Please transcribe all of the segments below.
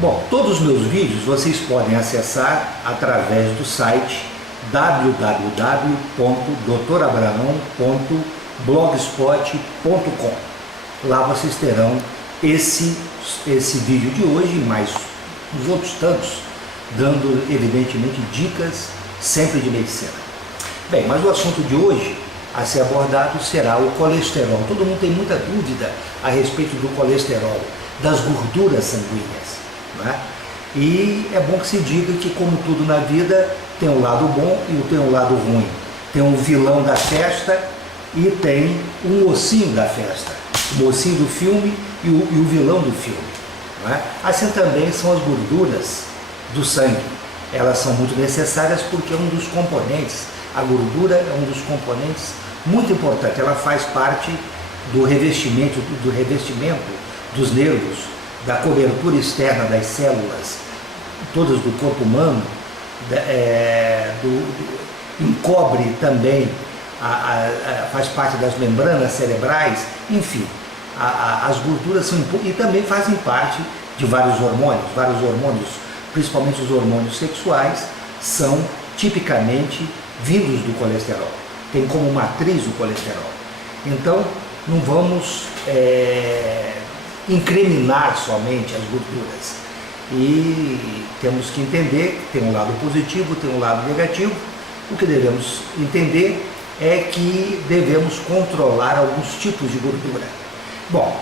Bom, todos os meus vídeos vocês podem acessar através do site www.doutorabraão.blogspot.com. Lá vocês terão esse vídeo de hoje e mais os outros tantos, dando evidentemente dicas sempre de medicina. Bem, mas o assunto de hoje a ser abordado será o colesterol. Todo mundo tem muita dúvida a respeito do colesterol, das gorduras sanguíneas, né? E é bom que se diga que, como tudo na vida, tem um lado bom e tem um lado ruim. Tem um vilão da festa e tem um mocinho da festa. O mocinho do filme e o vilão do filme, né? Assim também são as gorduras do sangue. Elas são muito necessárias porque é um dos componentes, a gordura é um dos componentes muito importante. Ela faz parte do revestimento dos nervos, da cobertura externa das células, todas do corpo humano, encobre também, faz parte das membranas cerebrais, enfim, as gorduras são e também fazem parte de vários hormônios, principalmente os hormônios sexuais, são tipicamente vindos do colesterol, tem como matriz o colesterol. Então, não vamos incriminar somente as gorduras. E temos que entender que tem um lado positivo, tem um lado negativo. O que devemos entender é que devemos controlar alguns tipos de gordura. Bom,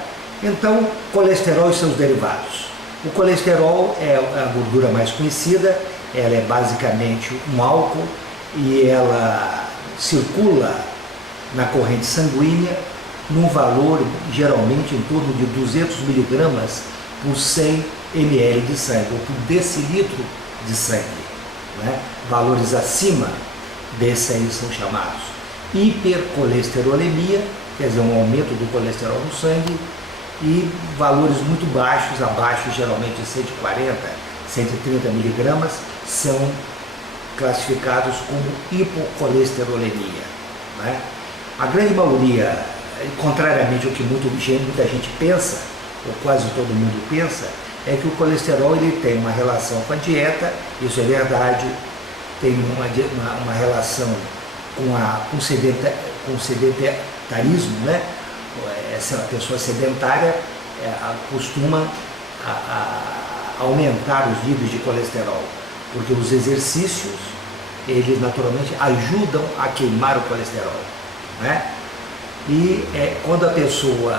então, colesterol e seus derivados. O colesterol é a gordura mais conhecida, ela é basicamente um álcool e ela circula na corrente sanguínea num valor geralmente em torno de 200 miligramas por 100 ml de sangue, ou por decilitro de sangue, né? Valores acima desse aí são chamados hipercolesterolemia, quer dizer, um aumento do colesterol no sangue, e valores muito baixos, abaixo geralmente de 140, 130 miligramas, são classificados como hipocolesterolemia, né? A grande maioria, contrariamente ao que muita gente pensa, ou quase todo mundo pensa, é que o colesterol ele tem uma relação com a dieta, isso é verdade, tem uma relação com o sedentarismo, né? Essa pessoa sedentária costuma aumentar os níveis de colesterol, porque os exercícios, eles naturalmente ajudam a queimar o colesterol, né? E quando a pessoa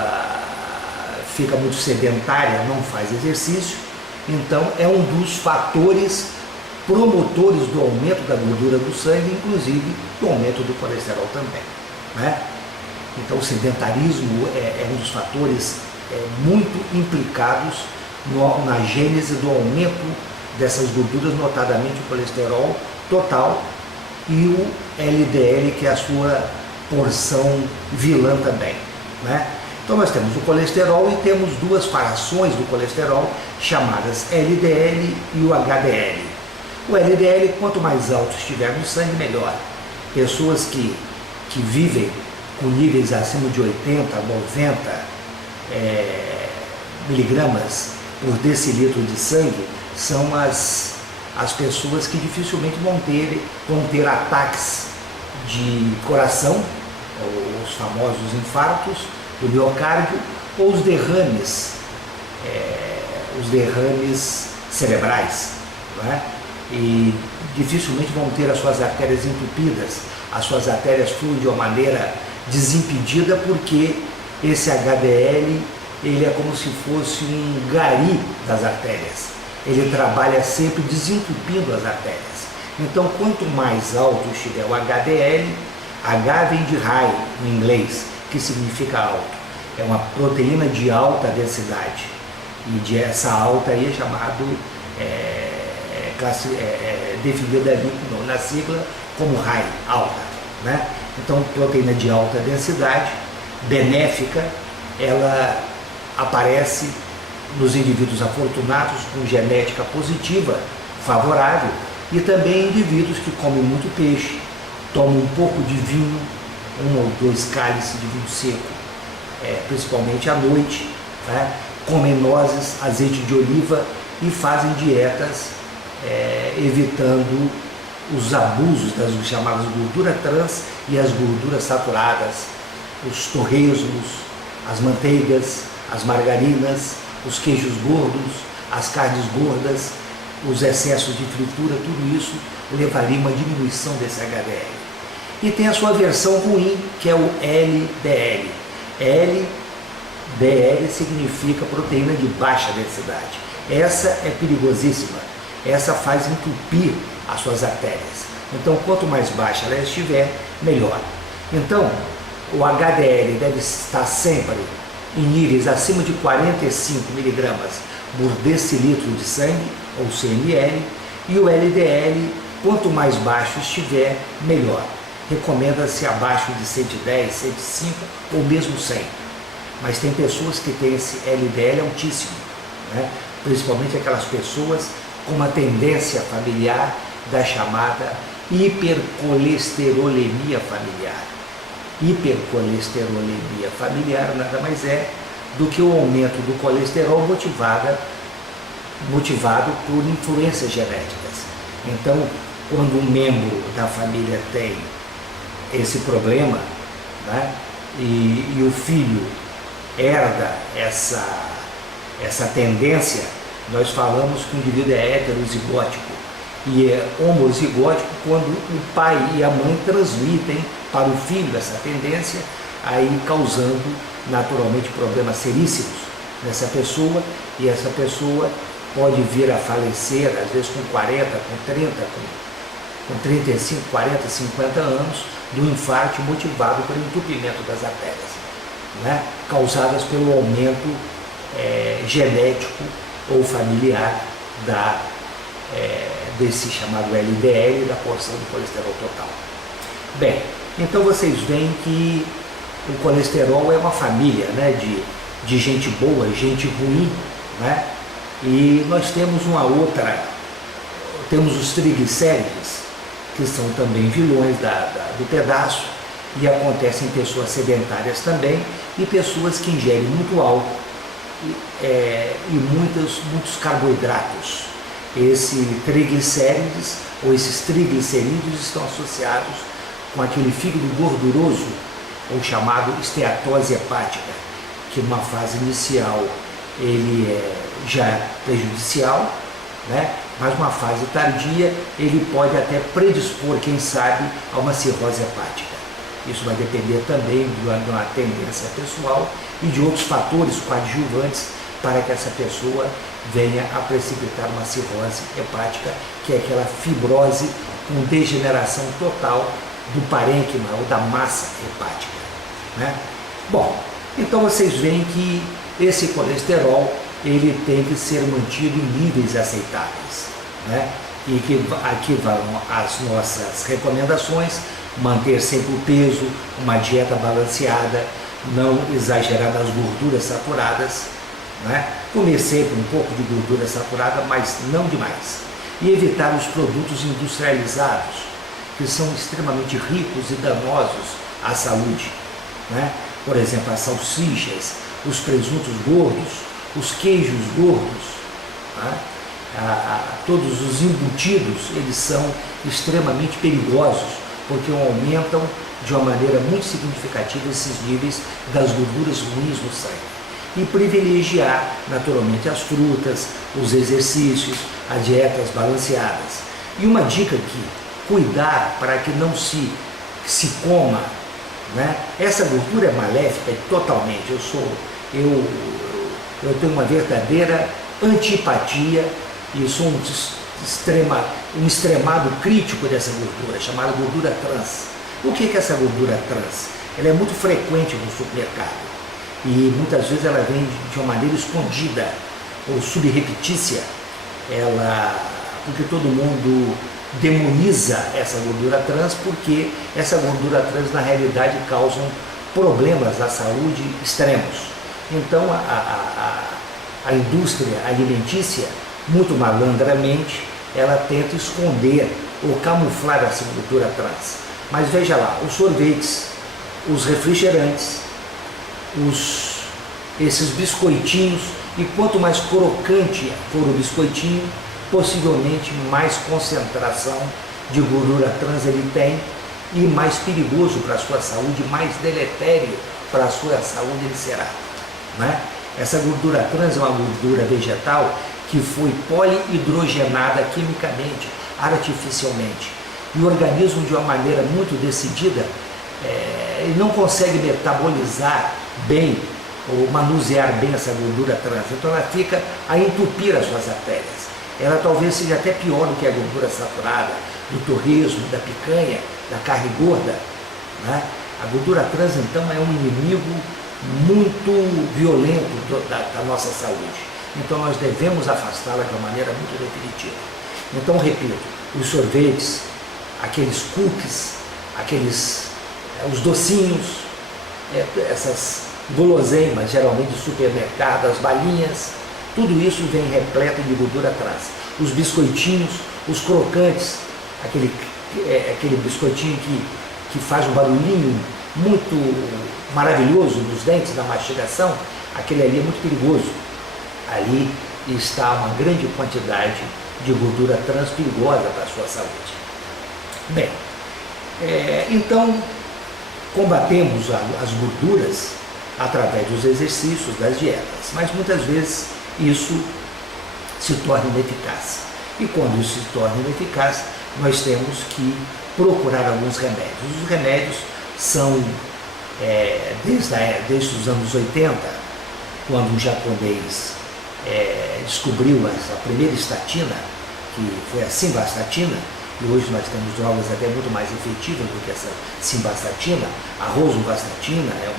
fica muito sedentária, não faz exercício, então é um dos fatores promotores do aumento da gordura do sangue, inclusive do aumento do colesterol também, né? Então o sedentarismo é um dos fatores muito implicados na gênese do aumento dessas gorduras, notadamente o colesterol total e o LDL, que é a sua porção vilã também, né? Então nós temos o colesterol e temos duas frações do colesterol chamadas LDL e o HDL. O LDL, quanto mais alto estiver no sangue, melhor. Pessoas que vivem com níveis acima de 80, 90 miligramas por decilitro de sangue são as pessoas que dificilmente vão ter ataques de coração, os famosos infartos do miocárdio, ou os derrames cerebrais, não é? E dificilmente vão ter as suas artérias entupidas, as suas artérias fluem de uma maneira desimpedida, porque esse HDL ele é como se fosse um gari das artérias, ele trabalha sempre desentupindo as artérias. Então, quanto mais alto estiver o HDL, H vem de high em inglês, que significa alto, é uma proteína de alta densidade, e essa alta aí é chamado, definida ali na sigla como high, alta, né? Então, proteína de alta densidade, benéfica, ela aparece nos indivíduos afortunados com genética positiva, favorável, e também indivíduos que comem muito peixe, tomam um pouco de vinho, 1 ou 2 cálices de vinho seco, principalmente à noite, né? Comem nozes, azeite de oliva e fazem dietas evitando os abusos das chamadas gorduras trans e as gorduras saturadas, os torresmos, as manteigas, as margarinas, os queijos gordos, as carnes gordas, os excessos de fritura, tudo isso levaria a uma diminuição desse HDL. E tem a sua versão ruim, que é o LDL. LDL significa proteína de baixa densidade. Essa é perigosíssima. Essa faz entupir as suas artérias. Então, quanto mais baixa ela estiver, melhor. Então, o HDL deve estar sempre em níveis acima de 45 miligramas por decilitro de sangue, ou CML, e o LDL, quanto mais baixo estiver, melhor. Recomenda-se abaixo de 110, 105 ou mesmo 100. Mas tem pessoas que têm esse LDL altíssimo, né? Principalmente aquelas pessoas com uma tendência familiar da chamada hipercolesterolemia familiar. Hipercolesterolemia familiar nada mais é do que o aumento do colesterol motivado por influências genéticas. Então, quando um membro da família tem esse problema, né, e o filho herda essa tendência, nós falamos que o indivíduo é heterozigótico e é homozigótico quando o pai e a mãe transmitem para o filho essa tendência, aí causando naturalmente problemas seríssimos nessa pessoa, e essa pessoa pode vir a falecer, às vezes com 40, com 30, com 35, 40, 50 anos, do infarto motivado pelo entupimento das artérias, né? Causadas pelo aumento genético ou familiar desse chamado LDL, da porção de colesterol total. Bem, então vocês veem que o colesterol é uma família, né, de gente boa e gente ruim, né? E nós temos temos os triglicérides, que são também vilões do pedaço, e acontecem em pessoas sedentárias também, e pessoas que ingerem muito álcool e muitos carboidratos. Esses triglicérides, ou esses triglicerídeos, estão associados com aquele fígado gorduroso, ou chamado esteatose hepática, que numa fase inicial ele é já prejudicial, né? Mas numa fase tardia ele pode até predispor, quem sabe, a uma cirrose hepática. Isso vai depender também de uma tendência pessoal e de outros fatores coadjuvantes para que essa pessoa venha a precipitar uma cirrose hepática, que é aquela fibrose com degeneração total do parênquima ou da massa hepática, né? Bom, então vocês veem que esse colesterol ele tem que ser mantido em níveis aceitáveis, né? E que aqui vão as nossas recomendações: manter sempre o peso, uma dieta balanceada, não exagerar nas gorduras saturadas, né? Comer sempre um pouco de gordura saturada, mas não demais. E evitar os produtos industrializados, que são extremamente ricos e danosos à saúde, né? Por exemplo, as salsichas, os presuntos gordos, os queijos gordos, né? Todos os embutidos, eles são extremamente perigosos, porque aumentam de uma maneira muito significativa esses níveis das gorduras ruins no sangue. E privilegiar naturalmente as frutas, os exercícios, as dietas balanceadas. E uma dica aqui: cuidar para que não se coma, né? Essa gordura é maléfica totalmente. Eu tenho uma verdadeira antipatia e sou um extremado crítico dessa gordura, chamada gordura trans. O que é essa gordura trans? Ela é muito frequente no supermercado e muitas vezes ela vem de uma maneira escondida ou subreptícia, porque todo mundo demoniza essa gordura trans, porque essa gordura trans na realidade causa problemas à saúde extremos. Então a indústria alimentícia, muito malandramente, ela tenta esconder ou camuflar essa gordura trans. Mas veja lá, os sorvetes, os refrigerantes, os esses biscoitinhos, e quanto mais crocante for o biscoitinho, possivelmente mais concentração de gordura trans ele tem e mais perigoso para a sua saúde, mais deletério para a sua saúde ele será, né? Essa gordura trans é uma gordura vegetal que foi polihidrogenada quimicamente, artificialmente. E o organismo, de uma maneira muito decidida, ele não consegue metabolizar bem ou manusear bem essa gordura trans. Então ela fica a entupir as suas artérias. Ela talvez seja até pior do que a gordura saturada, do torresmo, da picanha, da carne gorda, né? A gordura trans, então, é um inimigo muito violento da nossa saúde. Então nós devemos afastá-la de uma maneira muito definitiva. Então, repito, os sorvetes, aqueles cookies, os docinhos, essas guloseimas, geralmente do supermercado, as balinhas, tudo isso vem repleto de gordura trans. Os biscoitinhos, os crocantes, aquele biscoitinho que faz um barulhinho muito maravilhoso nos dentes, na mastigação, aquele ali é muito perigoso. Ali está uma grande quantidade de gordura trans perigosa para a sua saúde. Bem, então combatemos as gorduras através dos exercícios, das dietas, mas muitas vezes isso se torna ineficaz. E quando isso se torna ineficaz, nós temos que procurar alguns remédios. Os remédios são, desde os anos 80, quando um japonês descobriu essa primeira estatina, que foi a simvastatina, e hoje nós temos drogas até muito mais efetivas do que essa simvastatina. A rosuvastatina é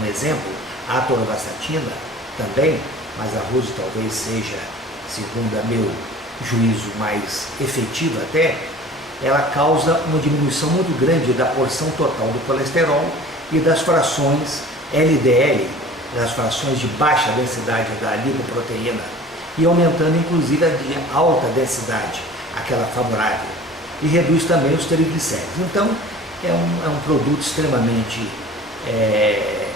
um exemplo, a atorvastatina também, mas a rosu talvez seja, segundo a meu juízo, mais efetiva até. Ela causa uma diminuição muito grande da porção total do colesterol e das frações LDL, das frações de baixa densidade da lipoproteína, e aumentando inclusive a de alta densidade, aquela favorável, e reduz também os triglicéridos. Então é um produto extremamente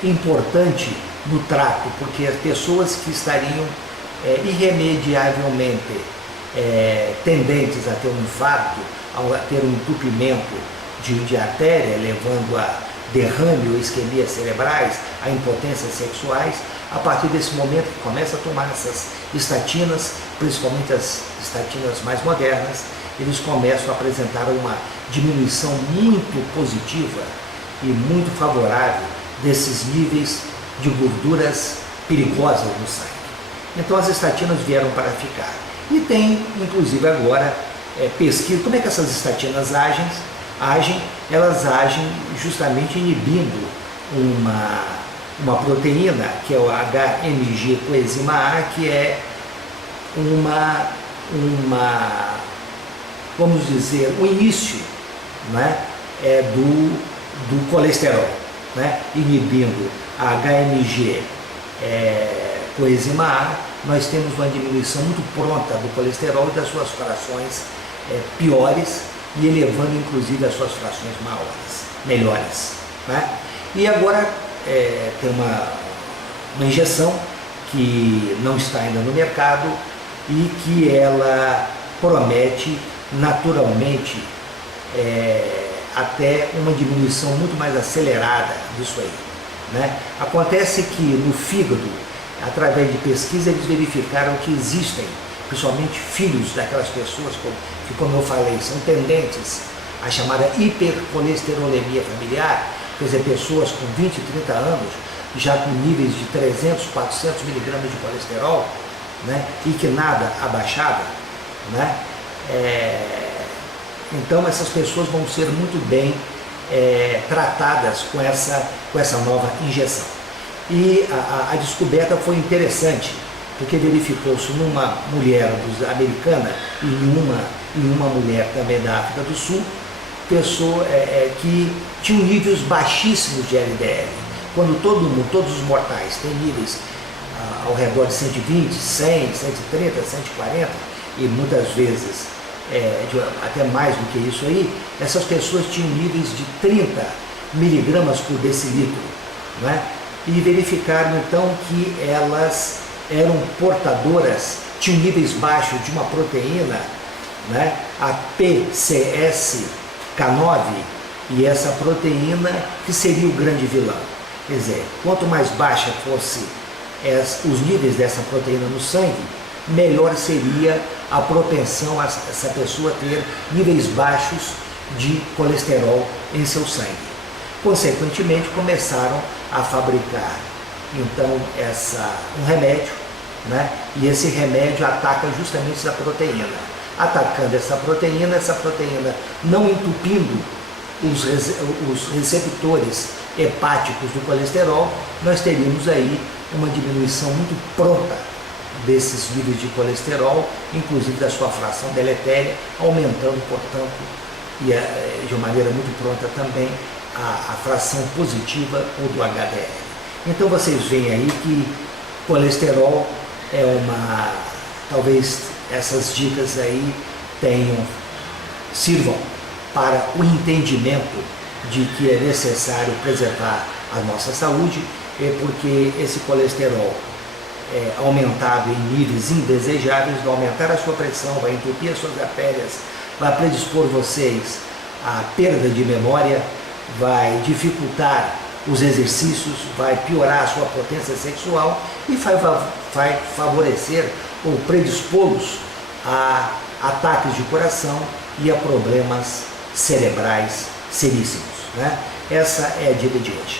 importante no trato, porque as pessoas que estariam irremediavelmente tendentes a ter um infarto, a ter um entupimento de artéria, levando a derrame ou isquemias cerebrais, a impotências sexuais, a partir desse momento que começa a tomar essas estatinas, principalmente as estatinas mais modernas, eles começam a apresentar uma diminuição muito positiva e muito favorável desses níveis de gorduras perigosas no sangue. Então as estatinas vieram para ficar. E tem, inclusive agora, pesquisa, como é que essas estatinas agem? Elas agem justamente inibindo uma proteína, que é o HMG coenzima A, que é vamos dizer, o início, né, do colesterol, né? Inibindo a HMG coenzima A, nós temos uma diminuição muito pronta do colesterol e das suas frações piores, e elevando inclusive as suas frações melhores, né? E agora tem uma injeção que não está ainda no mercado e que ela promete naturalmente até uma diminuição muito mais acelerada disso aí, né? Acontece que no fígado, através de pesquisa, eles verificaram que existem, principalmente filhos daquelas pessoas que, como eu falei, são tendentes à chamada hipercolesterolemia familiar, quer dizer, pessoas com 20, 30 anos, já com níveis de 300, 400 miligramas de colesterol, né? E que nada abaixava, né? Então essas pessoas vão ser muito bem tratadas com essa nova injeção. E a descoberta foi interessante, porque verificou-se numa mulher americana e em uma mulher também da África do Sul, pessoa que tinham níveis baixíssimos de LDL. Quando todos os mortais têm níveis ao redor de 120, 100, 130, 140, e muitas vezes até mais do que isso aí, essas pessoas tinham níveis de 30 miligramas por decilitro, né? e verificaram então que elas eram portadoras, tinham níveis baixos de uma proteína, né, a PCSK9, e essa proteína que seria o grande vilão. Quer dizer, quanto mais baixa fosse os níveis dessa proteína no sangue, melhor seria a propensão a essa pessoa ter níveis baixos de colesterol em seu sangue. Consequentemente, começaram a fabricar então um remédio, né? E esse remédio ataca justamente essa proteína. Atacando essa proteína não entupindo os receptores hepáticos do colesterol, nós teríamos aí uma diminuição muito pronta desses níveis de colesterol, inclusive da sua fração deletéria, aumentando, portanto, e de uma maneira muito pronta também, a fração positiva ou do HDL. Então vocês veem aí que colesterol talvez essas dicas aí sirvam para o entendimento de que é necessário preservar a nossa saúde, porque esse colesterol aumentado em níveis indesejáveis vai aumentar a sua pressão, vai entupir as suas artérias, vai predispor vocês à perda de memória, vai dificultar os exercícios, vai piorar a sua potência sexual e vai favorecer ou predispô-los a ataques de coração e a problemas cerebrais seríssimos, né? Essa é a dica de hoje.